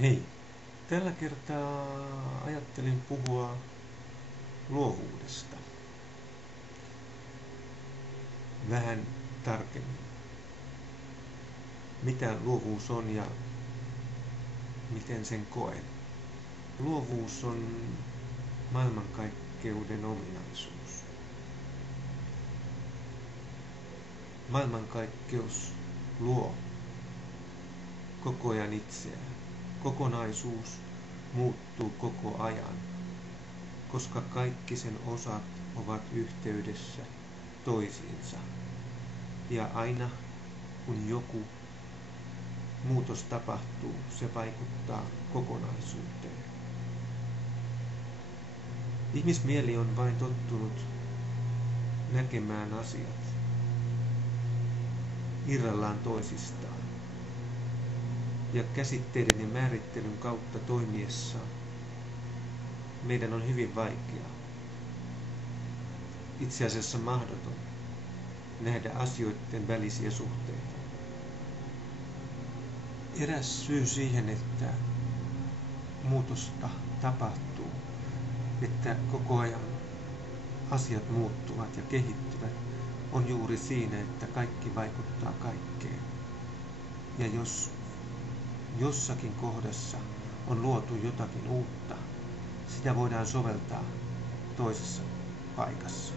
Hei, tällä kertaa ajattelin puhua luovuudesta vähän tarkemmin. Mitä luovuus on ja miten sen koen? Luovuus on maailmankaikkeuden ominaisuus. Maailmankaikkeus luo koko ajan itseään. Kokonaisuus muuttuu koko ajan, koska kaikki sen osat ovat yhteydessä toisiinsa. Ja aina kun joku muutos tapahtuu, se vaikuttaa kokonaisuuteen. Ihmismieli on vain tottunut näkemään asiat irrallaan toisistaan. Ja käsitteiden ja määrittelyn kautta toimiessaan meidän on hyvin vaikea, itse asiassa mahdoton, nähdä asioiden välisiä suhteita. Eräs syy siihen, että muutosta tapahtuu, että koko ajan asiat muuttuvat ja kehittyvät, on juuri siinä, että kaikki vaikuttaa kaikkeen. Ja jos jossakin kohdassa on luotu jotakin uutta, sitä voidaan soveltaa toisessa paikassa.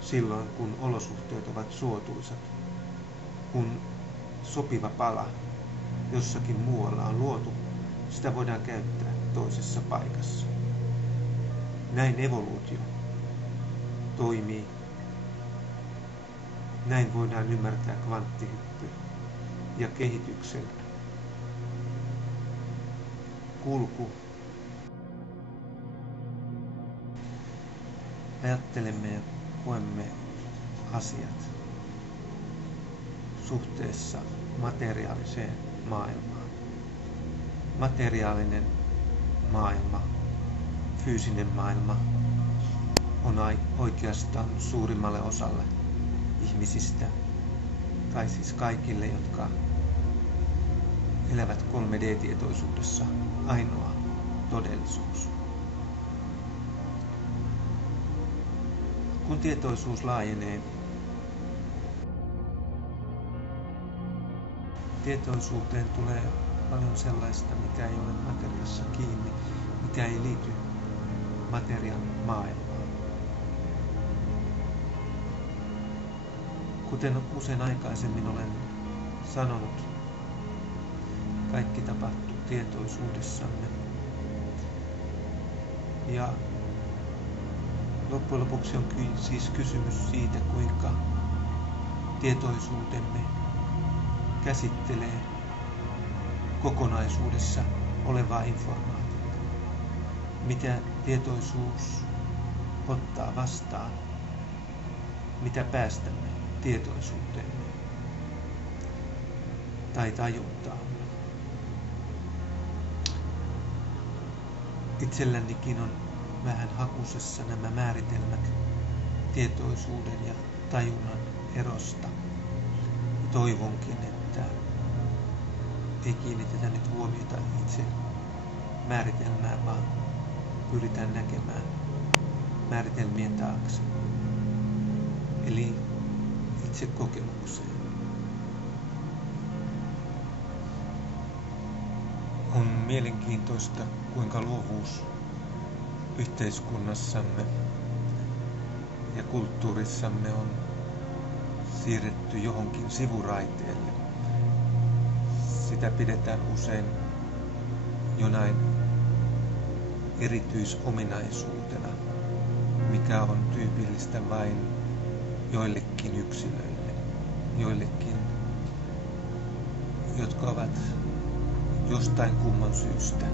Silloin kun olosuhteet ovat suotuisat, kun sopiva pala jossakin muualla on luotu, sitä voidaan käyttää toisessa paikassa. Näin evoluutio toimii. Näin voidaan ymmärtää kvanttihyppy ja kehityksen kulku. Ajattelemme ja koemme asiat suhteessa materiaaliseen maailmaan. Materiaalinen maailma, fyysinen maailma on oikeastaan suurimmalle osalle ihmisistä, tai siis kaikille, jotka elävät 3D-tietoisuudessa, ainoa todellisuus. Kun tietoisuus laajenee, tietoisuuteen tulee paljon sellaista, mikä ei ole materiassa kiinni, mikä ei liity materian maailmaan. Kuten usein aikaisemmin olen sanonut, kaikki tapahtuu tietoisuudessamme. Ja loppujen lopuksi on siis kysymys siitä, kuinka tietoisuutemme käsittelee kokonaisuudessa olevaa informaatiota. Mitä tietoisuus ottaa vastaan, mitä päästämme tietoisuuteemme tai tajuntaan. Itsellänikin on vähän hakusessa nämä määritelmät tietoisuuden ja tajunnan erosta. Toivonkin, että ei kiinnitetä nyt huomiota itse määritelmään, vaan pyritään näkemään määritelmien taakse. Eli itse kokemukseen. On mielenkiintoista, kuinka luovuus yhteiskunnassamme ja kulttuurissamme on siirretty johonkin sivuraiteelle. Sitä pidetään usein jonain erityisominaisuutena, mikä on tyypillistä vain joillekin yksilöille, joillekin, jotka ovat jostain kumman syystä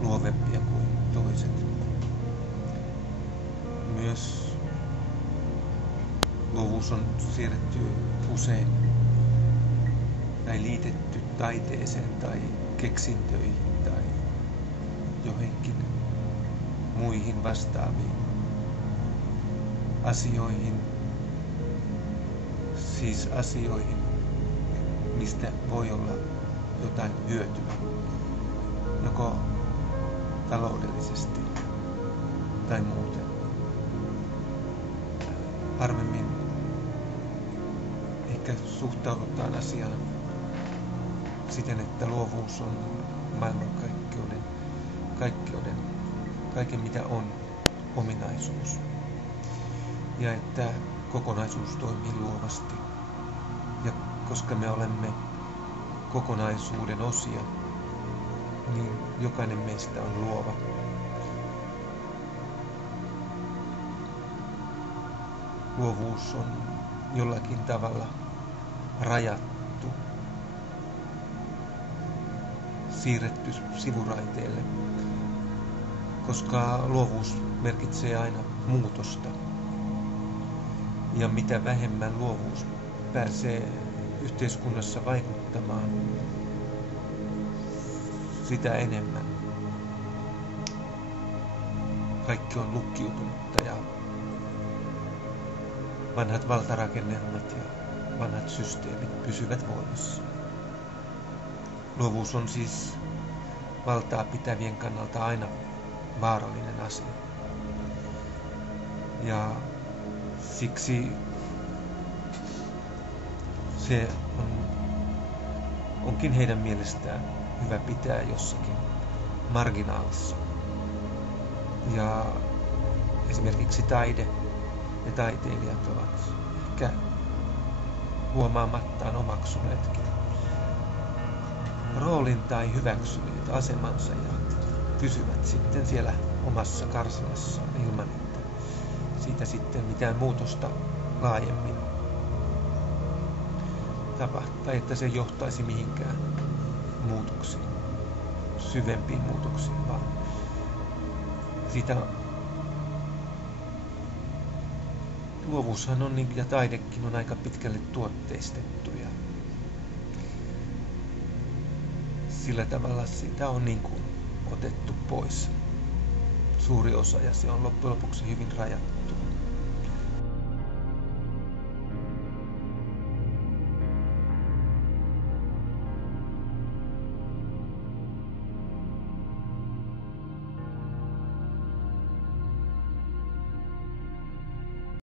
luovempia kuin toiset. Myös luovuus on siirretty usein tai liitetty taiteeseen tai keksintöihin tai johonkin muihin vastaaviin asioihin, siis asioihin, mistä voi olla jotain hyötyä. joko taloudellisesti tai muuten. Harvemmin ehkä suhtaudutaan asiaan siten, että luovuus on maailmankaikkeuden, kaiken mitä on ominaisuus. Ja että kokonaisuus toimii luovasti. Ja koska me olemme kokonaisuuden osia, niin jokainen meistä on luova. Luovuus on jollakin tavalla rajattu, siirretty sivuraiteelle, koska luovuus merkitsee aina muutosta. Ja mitä vähemmän luovuus pääsee yhteiskunnassa vaikuttamaan, sitä enemmän kaikki on lukkiutunutta ja vanhat valtarakennelmat ja vanhat systeemit pysyvät voimassa. Luovuus on siis valtaa pitävien kannalta aina vaarallinen asia. Ja siksi se onkin heidän mielestään hyvä pitää jossakin marginaalissa. Ja esimerkiksi taide ja taiteilijat ovat ehkä huomaamattaan omaksuneetkin roolin tai hyväksyneet asemansa ja pysyvät sitten siellä omassa karsinassaan ilman, että siitä sitten mitään muutosta laajemmin tapahtuu, tai että se johtaisi mihinkään muutoksiin, syvempiin muutoksiin, vaan siitä luovuushan on, ja taidekin on aika pitkälle tuotteistettu ja sillä tavalla sitä on otettu pois suuri osa ja se on loppujen lopuksi hyvin rajattu.